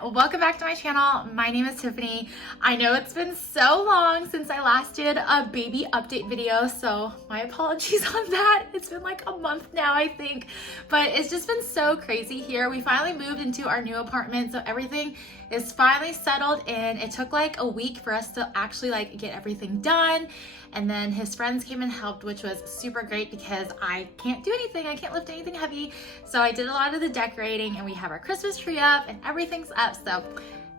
welcome back to my channel. My name is Tiffany. I know it's been so long since I last did a baby update video, so my apologies on that. It's been like a month now, I think, but it's just been so crazy here. We finally moved into our new apartment, so everything is finally settled in. It took like a week for us to actually like get everything done, and then his friends came and helped, which was super great because I can't do anything. I can't lift anything heavy, so I did a lot of the decorating, and we have our Christmas tree up and everything's up, so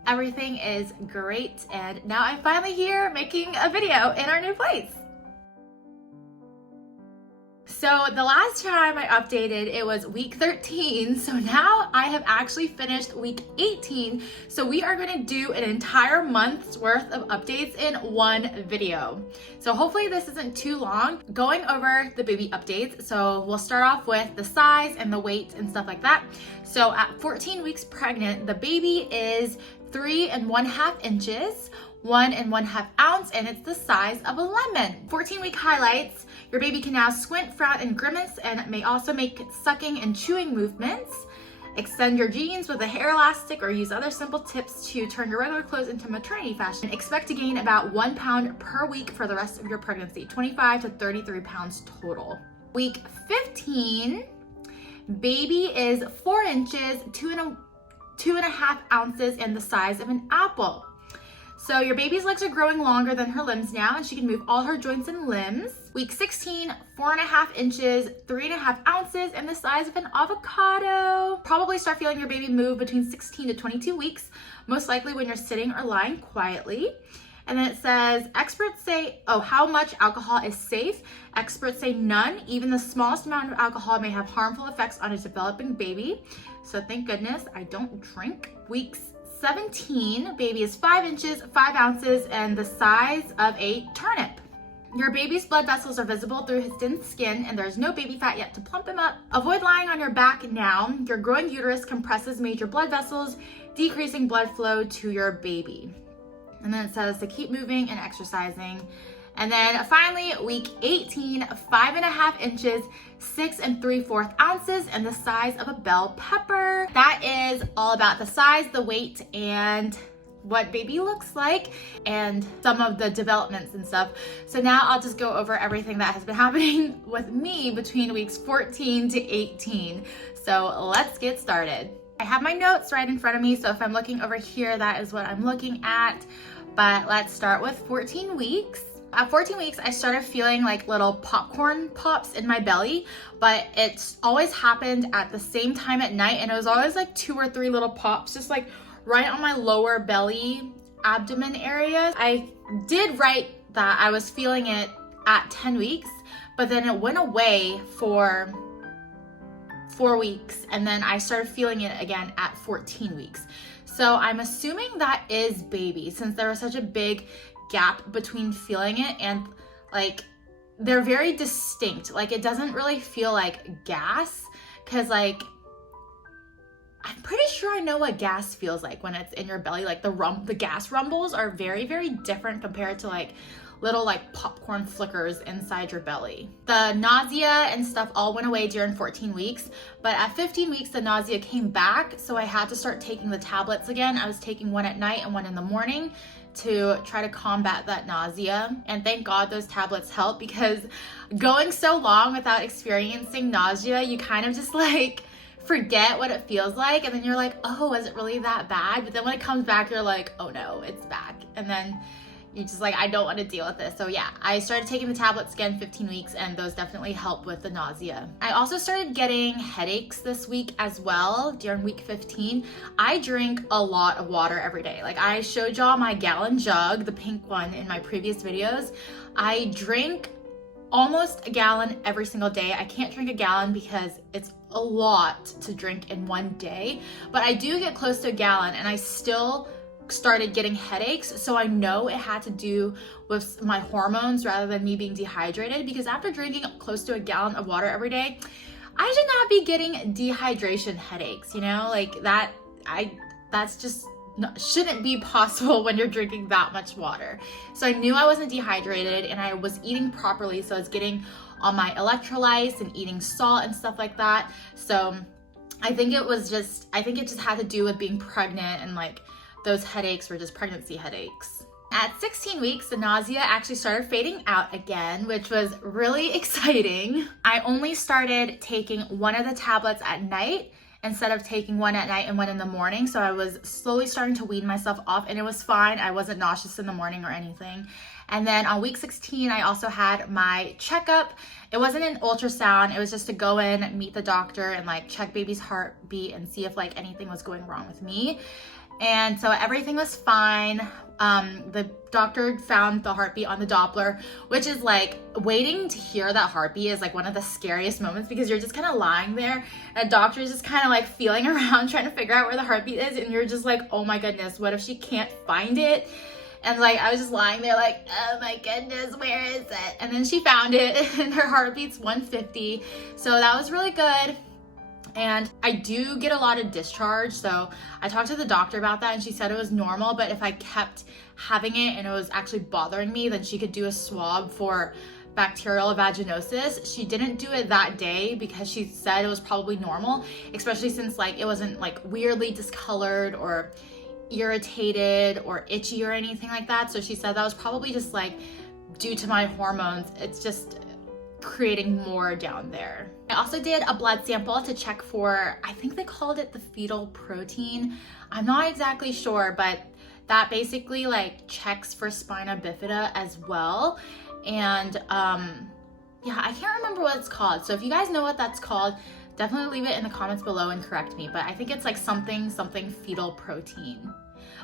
everything is great. And now I'm finally here making a video in our new place. So the last time I updated, it was week 13. So now I have actually finished week 18. So we are going to do an entire month's worth of updates in one video. So hopefully this isn't too long going over the baby updates. So we'll start off with the size and the weight and stuff like that. So at 14 weeks pregnant, the baby is 3 1/2 inches, 1 1/2 ounce, and it's the size of a lemon. 14-week highlights: your baby can now squint, frown, and grimace, and may also make sucking and chewing movements. Extend your jeans with a hair elastic or use other simple tips to turn your regular clothes into maternity fashion. Expect to gain about 1 pound per week for the rest of your pregnancy, 25 to 33 pounds total. Week 15, baby is 4 inches, 2 1/2 ounces, and the size of an apple. So your baby's legs are growing longer than her limbs now, and she can move all her joints and limbs. Week 16, 4 1/2 inches, 3 1/2 ounces, and the size of an avocado. Probably start feeling your baby move between 16 to 22 weeks, most likely when you're sitting or lying quietly. And then it says, experts say, how much alcohol is safe? Experts say none. Even the smallest amount of alcohol may have harmful effects on a developing baby. So thank goodness I don't drink. Week 17, baby is 5 inches, 5 ounces, and the size of a turnip. Your baby's blood vessels are visible through his thin skin, and there's no baby fat yet to plump him up. Avoid lying on your back now. Your growing uterus compresses major blood vessels, decreasing blood flow to your baby. And then it says to keep moving and exercising. And then finally, week 18, 5 1/2 inches, 6 3/4 ounces, and the size of a bell pepper. That is all about the size, the weight, and what baby looks like, and some of the developments and stuff. So now I'll just go over everything that has been happening with me between weeks 14 to 18. So let's get started. I have my notes right in front of me, so if I'm looking over here, that is what I'm looking at. But let's start with 14 weeks. At 14 weeks, I started feeling like little popcorn pops in my belly, but it's always happened at the same time at night, and it was always like 2 or 3 little pops, just like right on my lower belly, abdomen area. I did write that I was feeling it at 10 weeks, but then it went away for 4 weeks, and then I started feeling it again at 14 weeks. So I'm assuming that is baby, since there was such a big gap between feeling it, and like they're very distinct. Like it doesn't really feel like gas, because like I'm pretty sure I know what gas feels like when it's in your belly. Like the gas rumbles are very, very different compared to like little like popcorn flickers inside your belly. The nausea and stuff all went away during 14 weeks, but at 15 weeks the nausea came back, so I had to start taking the tablets again. I was taking one at night and one in the morning to try to combat that nausea, and thank God those tablets help, because going so long without experiencing nausea, you kind of just like forget what it feels like, and then you're like, oh, was it really that bad? But then when it comes back, you're like, oh no, it's back. And then you're just like, I don't want to deal with this. So yeah, I started taking the tablets again 15 weeks, and those definitely help with the nausea. I also started getting headaches this week as well during week 15. I drink a lot of water every day. Like I showed y'all my gallon jug, the pink one, in my previous videos. I drink almost a gallon every single day. I can't drink a gallon because it's a lot to drink in one day, but I do get close to a gallon, and I still started getting headaches, so I know it had to do with my hormones rather than me being dehydrated, because after drinking close to a gallon of water every day, I should not be getting dehydration headaches, you know, like that's just shouldn't be possible when you're drinking that much water. So I knew I wasn't dehydrated, and I was eating properly, so I was getting all my electrolytes and eating salt and stuff like that. So I think it just had to do with being pregnant, and like those headaches were just pregnancy headaches. At 16 weeks, the nausea actually started fading out again, which was really exciting. I only started taking one of the tablets at night instead of taking one at night and one in the morning. So I was slowly starting to wean myself off, and it was fine. I wasn't nauseous in the morning or anything. And then on week 16, I also had my checkup. It wasn't an ultrasound. It was just to go in, meet the doctor, and like check baby's heartbeat and see if like anything was going wrong with me. And so everything was fine. The doctor found the heartbeat on the Doppler, which is like, waiting to hear that heartbeat is like one of the scariest moments, because you're just kind of lying there and the doctor is just kind of like feeling around trying to figure out where the heartbeat is, and you're just like, oh my goodness, what if she can't find it? And like, I was just lying there like, oh my goodness, where is it? And then she found it, and her heartbeat's 150. So that was really good. And I do get a lot of discharge, so I talked to the doctor about that, and she said it was normal, but if I kept having it and it was actually bothering me, then she could do a swab for bacterial vaginosis. She didn't do it that day because she said it was probably normal, especially since like it wasn't like weirdly discolored or irritated or itchy or anything like that. So she said that was probably just like due to my hormones. It's just creating more down there. I also did a blood sample to check for, I think they called it the fetal protein. I'm not exactly sure, but that basically like checks for spina bifida as well. And yeah, I can't remember what it's called. So if you guys know what that's called, definitely leave it in the comments below and correct me. But I think it's like something fetal protein.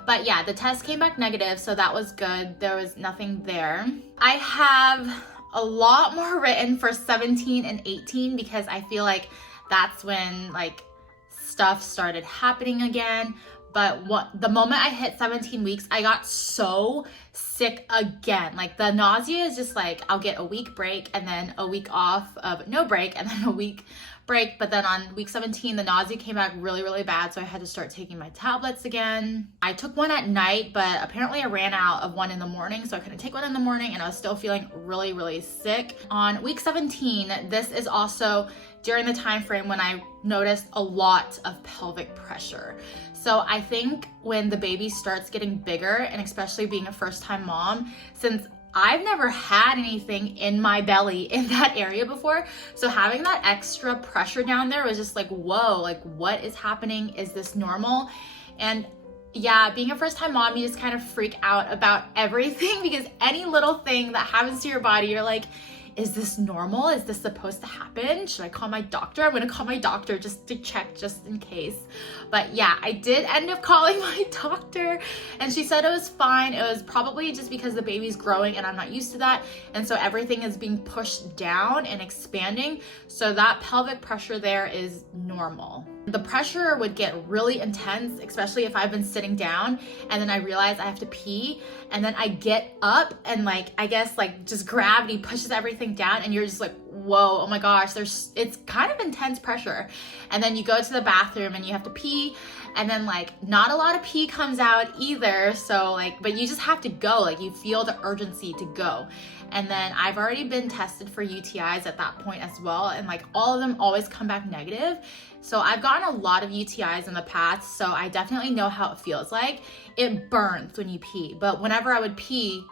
But yeah, the test came back negative, so that was good. There was nothing there. I have a lot more written for 17 and 18 because I feel like that's when like stuff started happening again. But the moment I hit 17 weeks, I got so sick again. Like the nausea is just like, I'll get a week break and then a week off of no break and then a week break. But then on week 17, the nausea came back really, really bad. So I had to start taking my tablets again. I took one at night, but apparently I ran out of one in the morning. So I couldn't take one in the morning, and I was still feeling really, really sick. On week 17, this is also during the time frame when I noticed a lot of pelvic pressure. So I think when the baby starts getting bigger, and especially being a first-time mom, since I've never had anything in my belly in that area before, so having that extra pressure down there was just like, whoa, like what is happening? Is this normal? And yeah, being a first-time mom, you just kind of freak out about everything because any little thing that happens to your body, you're like, is this normal? Is this supposed to happen? Should I call my doctor? I'm gonna call my doctor just to check, just in case. But yeah, I did end up calling my doctor, and she said it was fine. It was probably just because the baby's growing and I'm not used to that. And so everything is being pushed down and expanding. So that pelvic pressure there is normal. The pressure would get really intense, especially if I've been sitting down and then I realize I have to pee, and then I get up and like, I guess like just gravity pushes everything down, and you're just like, whoa, oh my gosh, it's kind of intense pressure. And then you go to the bathroom and you have to pee, and then like not a lot of pee comes out either. So like, but you just have to go, like you feel the urgency to go. And then I've already been tested for UTIs at that point as well. And like all of them always come back negative. So I've gotten a lot of UTIs in the past. So I definitely know how it feels like. It burns when you pee. But whenever I would pee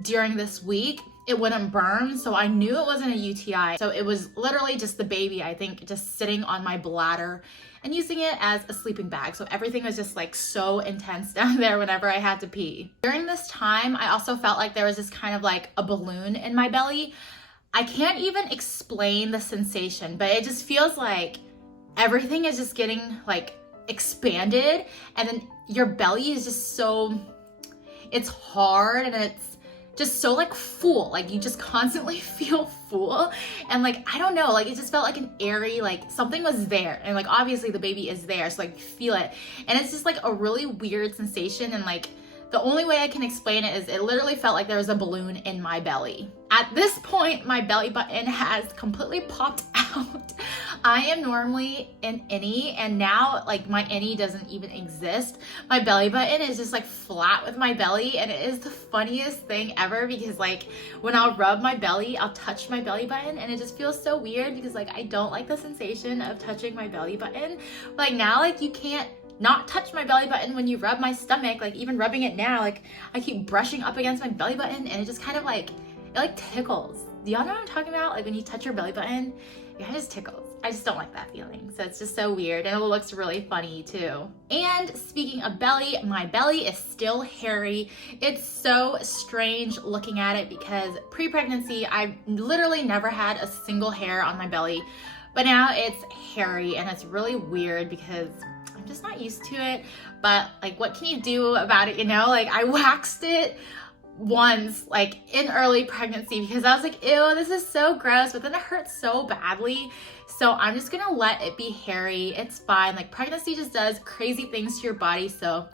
during this week, it wouldn't burn. So I knew it wasn't a UTI. So it was literally just the baby, I think, just sitting on my bladder and using it as a sleeping bag. So everything was just like so intense down there whenever I had to pee. During this time, I also felt like there was this kind of like a balloon in my belly. I can't even explain the sensation, but it just feels like everything is just getting like expanded, and then your belly is just so, it's hard and it's just so like full, like you just constantly feel full. And like, I don't know, like it just felt like an airy, like something was there, and like obviously the baby is there, so like you feel it, and it's just like a really weird sensation. And like the only way I can explain it is it literally felt like there was a balloon in my belly. At this point, my belly button has completely popped out. I am normally an innie, and now like my innie doesn't even exist. My belly button is just like flat with my belly, and it is the funniest thing ever because like when I'll rub my belly, I'll touch my belly button and it just feels so weird because like I don't like the sensation of touching my belly button. Like now, like you can't not touch my belly button when you rub my stomach. Like even rubbing it now, like I keep brushing up against my belly button and it just kind of like, it like tickles. Do y'all know what I'm talking about? Like when you touch your belly button, it kind of just tickles. I just don't like that feeling. So it's just so weird and it looks really funny too. And speaking of belly, my belly is still hairy. It's so strange looking at it because pre-pregnancy, I literally never had a single hair on my belly, but now it's hairy and it's really weird because I'm just not used to it. But like, what can you do about it? You know, like I waxed it once like in early pregnancy because I was like, ew, this is so gross, but then it hurts so badly. So I'm just gonna let it be hairy. It's fine. Like pregnancy just does crazy things to your body, so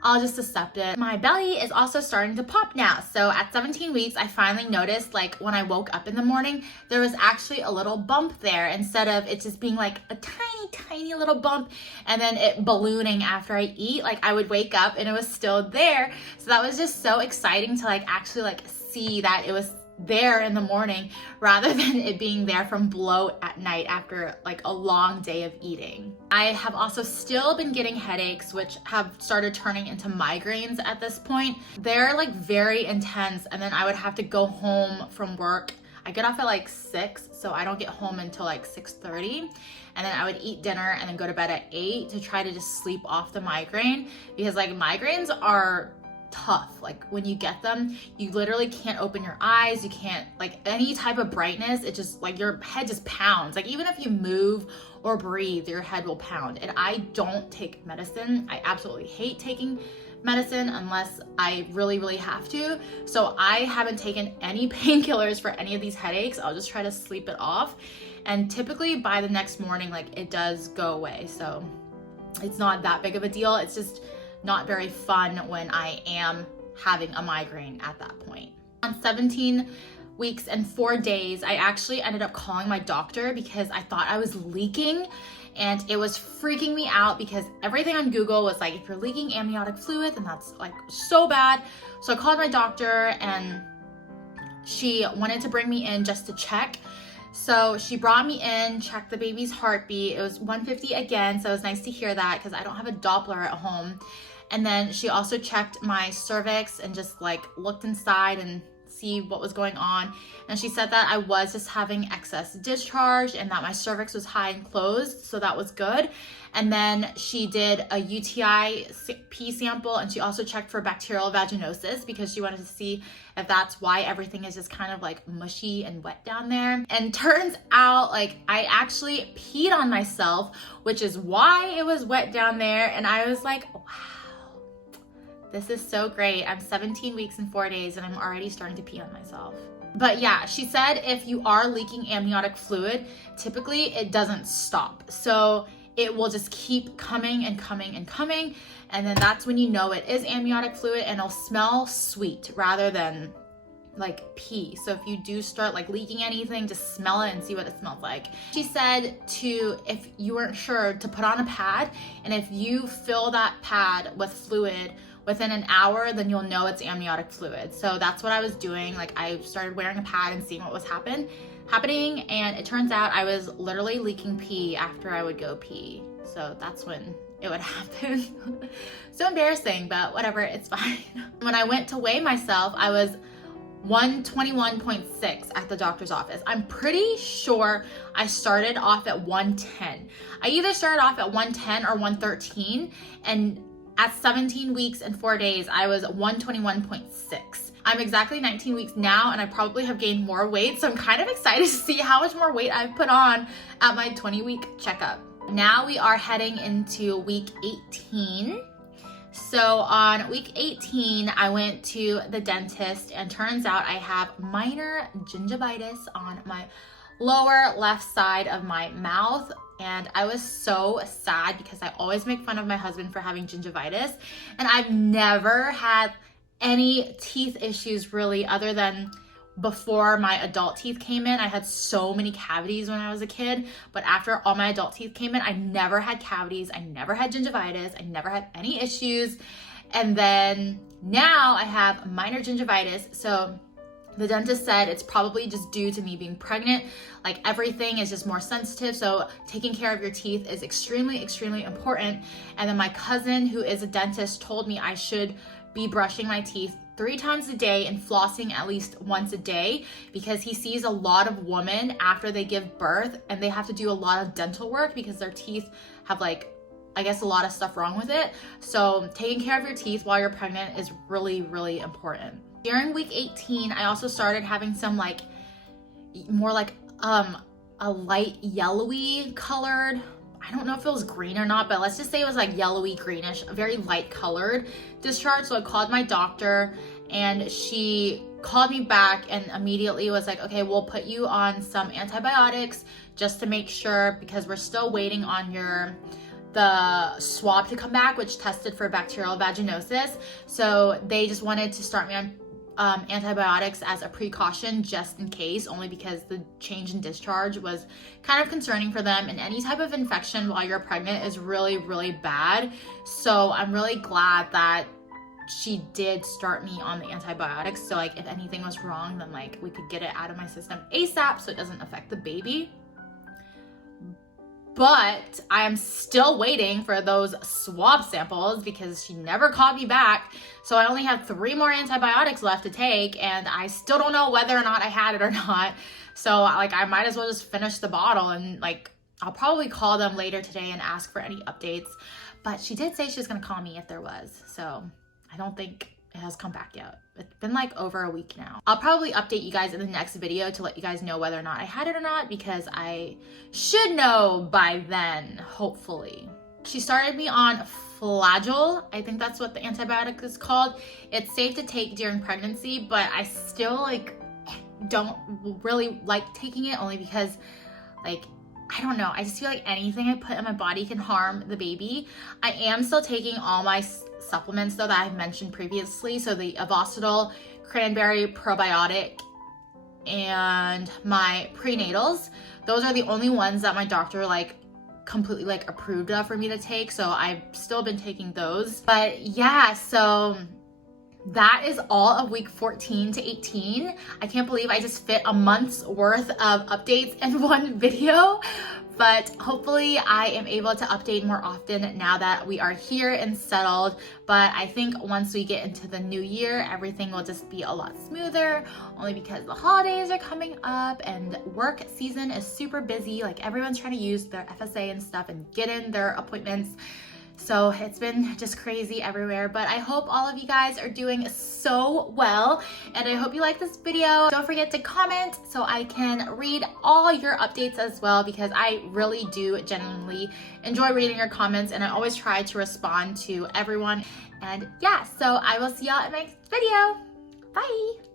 I'll just accept it. My belly is also starting to pop now. So at 17 weeks, I finally noticed like when I woke up in the morning, there was actually a little bump there instead of it just being like a tiny little bump and then it ballooning after I eat. Like I would wake up and it was still there. So that was just so exciting to like actually like see that it was there in the morning rather than it being there from bloat at night after like a long day of eating. I have also still been getting headaches, which have started turning into migraines at this point. They're like very intense, and then I would have to go home from work. I get off at like 6, so I don't get home until like 6:30. And then I would eat dinner and then go to bed at 8 to try to just sleep off the migraine because like migraines are tough. Like when you get them, you literally can't open your eyes. You can't like any type of brightness. It just like your head just pounds. Like even if you move or breathe, your head will pound. And I don't take medicine. I absolutely hate taking medicine unless I really have to. So I haven't taken any painkillers for any of these headaches. I'll just try to sleep it off. And typically by the next morning, like it does go away. So it's not that big of a deal. It's just not very fun when I am having a migraine at that point. On 17 weeks and 4 days, I actually ended up calling my doctor because I thought I was leaking and it was freaking me out because everything on Google was like, if you're leaking amniotic fluid, then that's like so bad. So I called my doctor and she wanted to bring me in just to check. So she brought me in, checked the baby's heartbeat. It was 150 again, so it was nice to hear that because I don't have a Doppler at home. And then she also checked my cervix and just like looked inside and see what was going on. And she said that I was just having excess discharge and that my cervix was high and closed, so that was good. And then she did a UTI pee sample and she also checked for bacterial vaginosis because she wanted to see if that's why everything is just kind of like mushy and wet down there. And turns out like I actually peed on myself, which is why it was wet down there. And I was like, wow, this is so great. I'm 17 weeks and 4 days and I'm already starting to pee on myself. But yeah, she said if you are leaking amniotic fluid, typically it doesn't stop. So it will just keep coming and coming and coming. And then that's when you know it is amniotic fluid and it'll smell sweet rather than like pee. So if you do start like leaking anything, just smell it and see what it smells like. She said if you weren't sure, to put on a pad, and if you fill that pad with fluid within an hour, then you'll know it's amniotic fluid. So that's what I was doing. Like I started wearing a pad and seeing what was happening, and it turns out I was literally leaking pee after I would go pee. So that's when it would happen. So embarrassing, but whatever, it's fine. When I went to weigh myself, I was 121.6 at the doctor's office. I'm pretty sure I started off at 110. I either started off at 110 or 113, and at 17 weeks and 4 days, I was 121.6. I'm exactly 19 weeks now, and I probably have gained more weight, so I'm kind of excited to see how much more weight I've put on at my 20-week checkup. Now we are heading into week 18. So on week 18, I went to the dentist, and turns out I have minor gingivitis on my lower left side of my mouth. And I was so sad because I always make fun of my husband for having gingivitis, and I've never had any teeth issues really other than before my adult teeth came in, I had so many cavities when I was a kid, but after all my adult teeth came in, I never had cavities, I never had gingivitis, I never had any issues. And then now I have minor gingivitis. So the dentist said it's probably just due to me being pregnant. Like everything is just more sensitive. So taking care of your teeth is extremely, extremely important. And then my cousin, who is a dentist, told me I should be brushing my teeth 3 times a day and flossing at least once a day, because he sees a lot of women after they give birth and they have to do a lot of dental work because their teeth have, like, I guess, a lot of stuff wrong with it. So taking care of your teeth while you're pregnant is really, really important. During week 18, I also started having some like more like a light yellowy colored, I don't know if it was green or not, but let's just say it was like yellowy greenish, a very light colored discharge. So I called my doctor and she called me back and immediately was like, okay, we'll put you on some antibiotics just to make sure, because we're still waiting on the swab to come back, which tested for bacterial vaginosis. So they just wanted to start me on antibiotics as a precaution just in case, only because the change in discharge was kind of concerning for them, and any type of infection while you're pregnant is really, really bad. So I'm really glad that she did start me on the antibiotics, so like if anything was wrong, then like we could get it out of my system ASAP so it doesn't affect the baby. But I am still waiting for those swab samples because she never called me back. So I only have 3 more antibiotics left to take, and I still don't know whether or not I had it or not. So like I might as well just finish the bottle, and like I'll probably call them later today and ask for any updates. But she did say she was gonna call me if there was. So I don't think it has come back yet. It's been like over a week now. I'll probably update you guys in the next video to let you guys know whether or not I had it or not, because I should know by then, hopefully. She started me on Flagyl. I think that's what the antibiotic is called. It's safe to take during pregnancy, but I still like don't really like taking it, only because like, I don't know, I just feel like anything I put in my body can harm the baby. I am still taking all my supplements though that I've mentioned previously. So the Avocetol Cranberry Probiotic and my prenatals. Those are the only ones that my doctor like completely like approved of for me to take. So I've still been taking those. But yeah, so that is all of week 14 to 18. I can't believe I just fit a month's worth of updates in one video, but hopefully I am able to update more often now that we are here and settled. But I think once we get into the new year, everything will just be a lot smoother, only because the holidays are coming up and work season is super busy. Like everyone's trying to use their FSA and stuff and get in their appointments. So it's been just crazy everywhere, but I hope all of you guys are doing so well, and I hope you like this video. Don't forget to comment so I can read all your updates as well, because I really do genuinely enjoy reading your comments, and I always try to respond to everyone. And yeah, so I will see y'all in my next video. Bye.